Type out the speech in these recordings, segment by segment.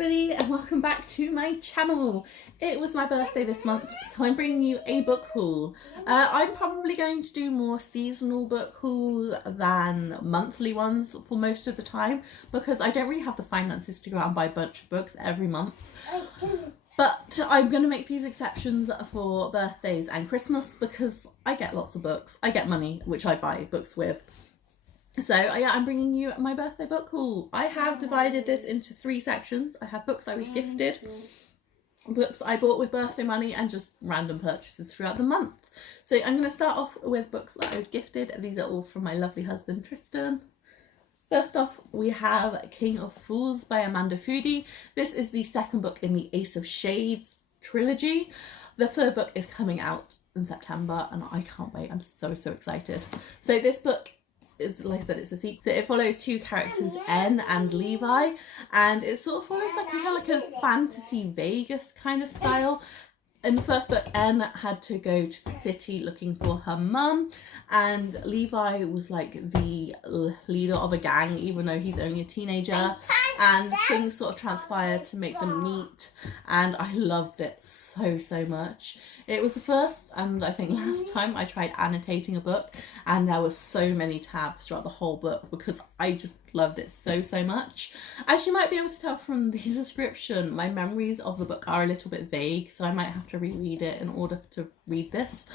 everybody and welcome back to my channel. It was my birthday this month, so I'm bringing you a book haul. I'm probably going to do more seasonal book hauls than monthly ones for most of the time because I don't really have the finances to go out and buy a bunch of books every month. But I'm going to make these exceptions for birthdays and Christmas because I get lots of books. I get money, which I buy books with. So yeah, I'm bringing you my birthday book haul. I have divided this into 3 sections. I have books I was gifted, books I bought with birthday money, and just random purchases throughout the month. So I'm going to start off with books that I was gifted. These are all from my lovely husband Tristan. First off, we have King of Fools by Amanda Foody. This is the second book in the Ace of Shades trilogy. The third book is coming out in September and I can't wait. I'm so excited. So this book is, like I said, it's a sequel. So it follows 2 characters, N and Levi, and it sort of follows like a fantasy Vegas kind of style. In the first book, N had to go to the city looking for her mum, and Levi was like the leader of a gang, even though he's only a teenager, and things sort of transpired to make them meet, and I loved it so much. It was the first and I think last time I tried annotating a book, and there were so many tabs throughout the whole book because I just loved it so much. As you might be able to tell from the description, my memories of the book are a little bit vague, so I might have to reread it in order to read this,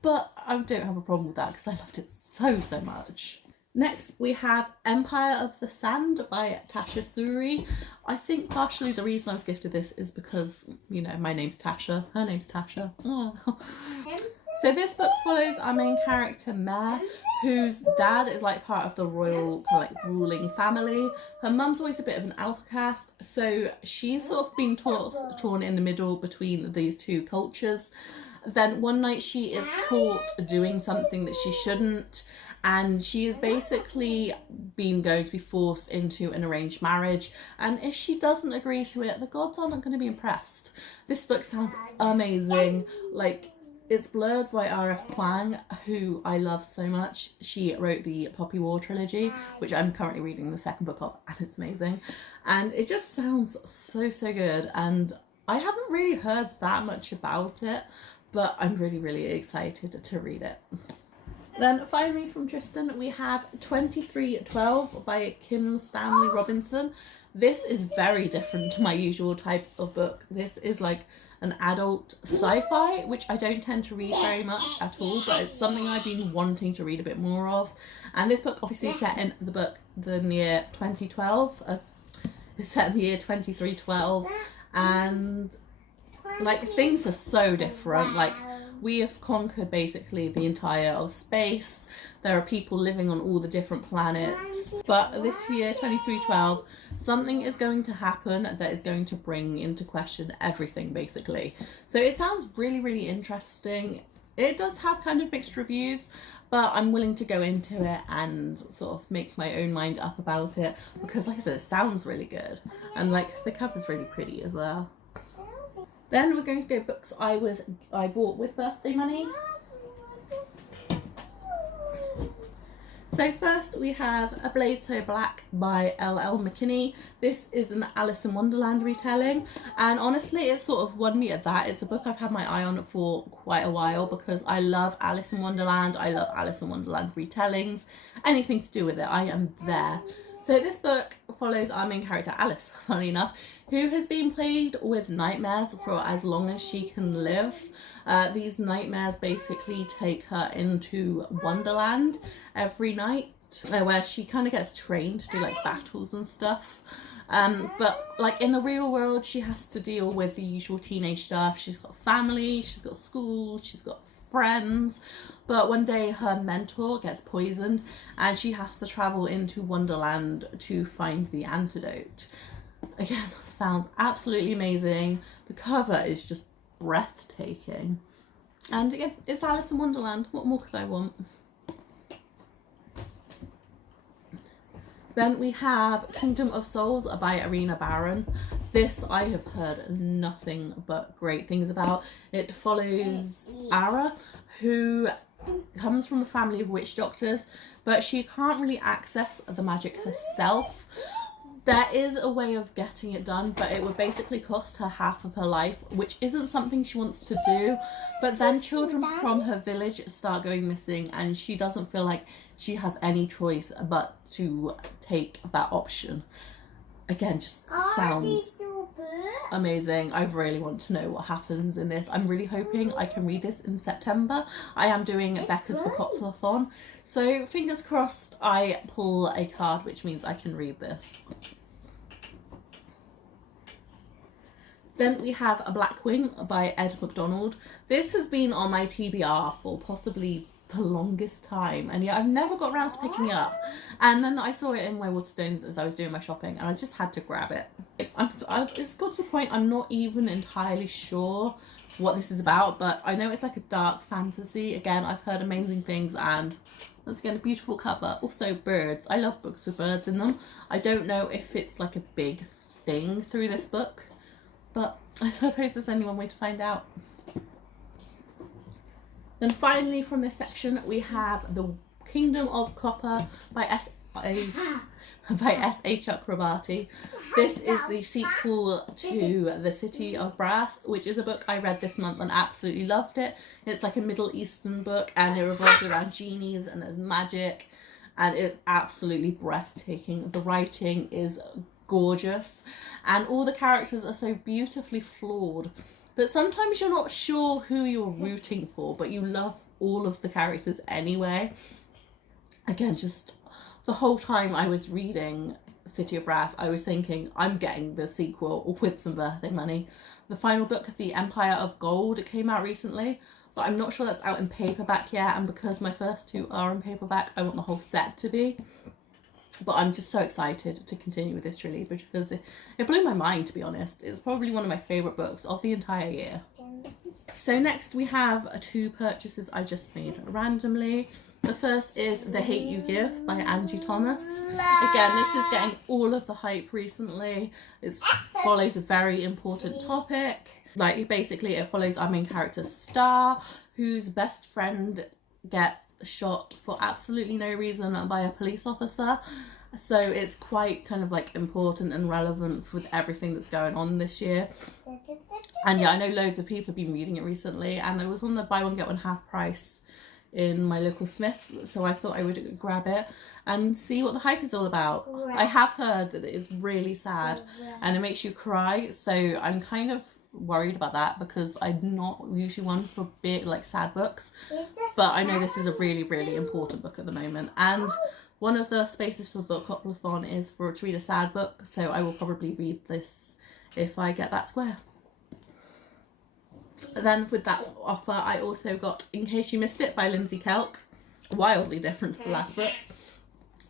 but I don't have a problem with that because I loved it so much. Next, we have Empire of the Sand by Tasha Suri. I think partially the reason I was gifted this is because, you know, my name's Tasha, her name's Tasha. Oh. So this book follows our main character, Mare, whose dad is like part of the royal kind of like ruling family. Her mum's always a bit of an outcast, so she's sort of been torn in the middle between these 2 cultures. Then one night she is caught doing something that she shouldn't, and she is basically going to be forced into an arranged marriage, and if she doesn't agree to it, the gods aren't going to be impressed. This book sounds amazing. Like, it's blurred by R.F. Kuang, who I love so much. She wrote the Poppy War trilogy, which I'm currently reading the 2nd book of, and it's amazing. And it just sounds so good, and I haven't really heard that much about it, but I'm really excited to read it. Then finally from Tristan, we have 2312 by Kim Stanley Robinson. This is very different to my usual type of book. This is like an adult sci-fi, which I don't tend to read very much at all, but it's something I've been wanting to read a bit more of. And this book obviously is set in the year 2012. It's set in the year 2312, and like things are so different. Like, we have conquered basically the entire of space. There are people living on all the different planets. But this year, 2312, something is going to happen that is going to bring into question everything, basically. So it sounds really interesting. It does have kind of mixed reviews, but I'm willing to go into it and sort of make my own mind up about it because, like I said, it sounds really good. And like, the cover's really pretty as well. Then we're going to go books I bought with birthday money. So first we have A Blade So Black by L.L. McKinney. This is an Alice in Wonderland retelling, and honestly it sort of won me at that. It's a book I've had my eye on for quite a while because I love Alice in Wonderland. I love Alice in Wonderland retellings. Anything to do with it, I am there. So this book follows our main character, Alice, funnily enough, who has been plagued with nightmares for as long as she can live. These nightmares basically take her into Wonderland every night, where she kind of gets trained to do like battles and stuff. But like in the real world, she has to deal with the usual teenage stuff. She's got family, she's got school, she's got friends, but one day her mentor gets poisoned and she has to travel into Wonderland to find the antidote. Again, sounds absolutely amazing. The cover is just breathtaking, and again, it's Alice in Wonderland. What more could I want? Then we have Kingdom of Souls by Irina Baron. This I have heard nothing but great things about. It follows Ara, who comes from a family of witch doctors, but she can't really access the magic herself. There is a way of getting it done, but it would basically cost her half of her life, which isn't something she wants to do. But then children from her village start going missing, and she doesn't feel like she has any choice but to take that option. Again, just sounds amazing. I really want to know what happens in this. I'm really hoping I can read this in September. I am doing Becca's Bookopoly-thon, so fingers crossed I pull a card, which means I can read this. Then we have A Blackwing by Ed McDonald. This has been on my TBR for possibly the longest time, and yeah, I've never got around to picking it up, and then I saw it in my Waterstones as I was doing my shopping, and I just had to grab it. It's got to a point I'm not even entirely sure what this is about, but I know it's like a dark fantasy. Again, I've heard amazing things, and once again, a beautiful cover. Also birds. I love books with birds in them. I don't know if it's like a big thing through this book, but I suppose there's only one way to find out. Then finally from this section we have The Kingdom of Copper by S.A. Chakrabarti. This is the sequel to The City of Brass, which is a book I read this month and absolutely loved it. It's like a Middle Eastern book, and it revolves around genies and there's magic, and it's absolutely breathtaking. The writing is gorgeous, and all the characters are so beautifully flawed that sometimes you're not sure who you're rooting for, but you love all of the characters anyway. Again, just the whole time I was reading City of Brass, I was thinking, I'm getting the sequel with some birthday money. The final book, The Empire of Gold, it came out recently, but I'm not sure that's out in paperback yet, and because my first two are in paperback, I want the whole set to be. But I'm just so excited to continue with this trilogy because it blew my mind, to be honest. It's probably one of my favourite books of the entire year. So next we have two purchases I just made randomly. The first is The Hate U Give by Angie Thomas. Again, this is getting all of the hype recently. It follows a very important topic. Like, basically it follows our main character Star, whose best friend gets shot for absolutely no reason by a police officer. So it's quite kind of like important and relevant with everything that's going on this year. And yeah, I know loads of people have been reading it recently, and it was on the buy one get one half price in my local Smiths, so I thought I would grab it and see what the hype is all about. I have heard that it is really sad and it makes you cry, so I'm kind of worried about that because I'm not usually one for big like sad books, but I know this is a really, really important book at the moment, and one of the spaces for Bookopoly-thon is to read a sad book, so I will probably read this if I get that square. Then with that offer I also got In Case You Missed It by Lindsay Kelk. Wildly different to the last book.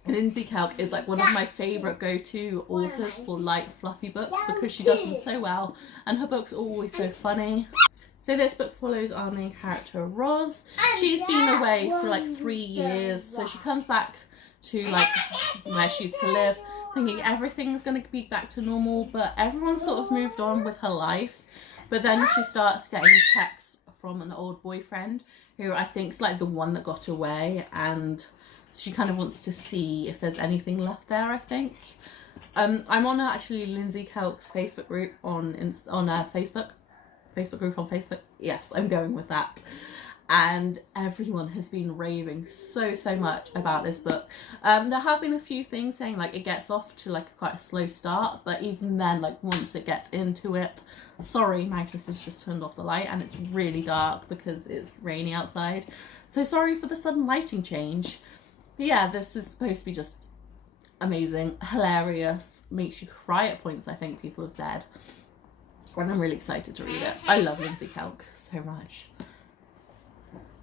Lindsay Kelk is like one of my favourite go-to authors for light fluffy books because she does them so well, and her books are always so funny. So this book follows our main character Roz. She's been away for like 3 years, so she comes back to like where she used to live thinking everything's going to be back to normal, but everyone's sort of moved on with her life. But then she starts getting texts from an old boyfriend who I think is like the one that got away, and she kind of wants to see if there's anything left there, I think. I'm on actually Lindsay Kelk's Facebook group on Facebook group on Facebook. Yes, I'm going with that. And everyone has been raving so much about this book. There have been a few things saying like it gets off to like quite a slow start, but even then, like once it gets into it, sorry, Magnus has just turned off the light and it's really dark because it's rainy outside, so sorry for the sudden lighting change. But yeah, this is supposed to be just amazing, hilarious, makes you cry at points, I think people have said, and I'm really excited to read it. I love Lindsay Kelk so much.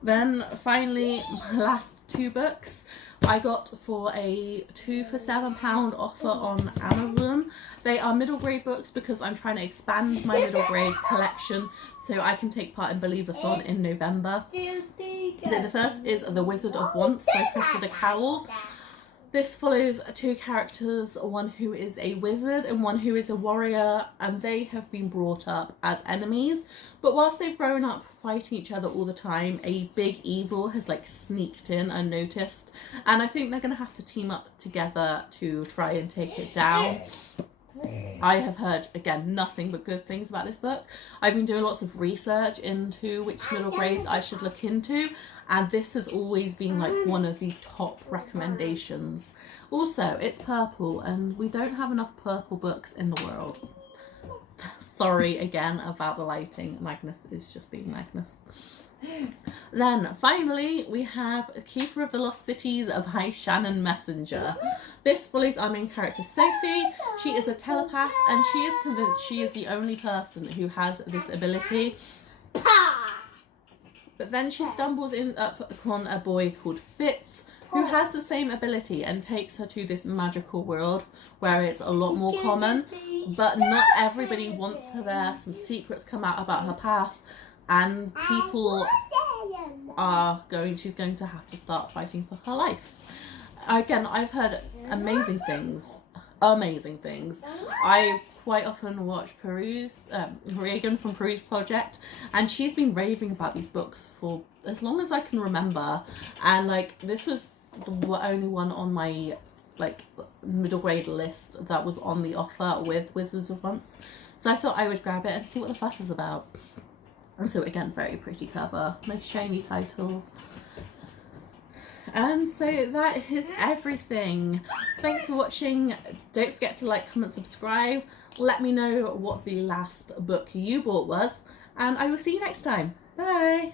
Then finally, my last two books I got for a 2 for £7 offer on Amazon. They are middle grade books because I'm trying to expand my middle grade collection so I can take part in Believathon in November. The first is The Wizard of Once by Cressida Cowell. This follows two characters, one who is a wizard and one who is a warrior, and they have been brought up as enemies. But whilst they've grown up fighting each other all the time, a big evil has like sneaked in unnoticed, and I think they're going to have to team up together to try and take it down. I have heard, again, nothing but good things about this book. I've been doing lots of research into which middle grades I should look into, and this has always been like one of the top recommendations. Also, it's purple, and we don't have enough purple books in the world. Sorry again about the lighting. Magnus is just being Magnus. Then finally we have Keeper of the Lost Cities by Shannon Messenger. This follows our main character Sophie. She is a telepath and she is convinced she is the only person who has this ability. But then she stumbles upon a boy called Fitz who has the same ability and takes her to this magical world where it's a lot more common, but not everybody wants her there. Some secrets come out about her path, and people she's going to have to start fighting for her life. Again, I've heard amazing things. I've quite often watched Reagan from Peruse Project, and she's been raving about these books for as long as I can remember, and like this was the only one on my like middle grade list that was on the offer with Wizards of Once, so I thought I would grab it and see what the fuss is about. And so again, very pretty cover, nice shiny title. And so that is everything. Thanks for watching. Don't forget to like, comment, subscribe. Let me know what the last book you bought was, and I will see you next time. Bye.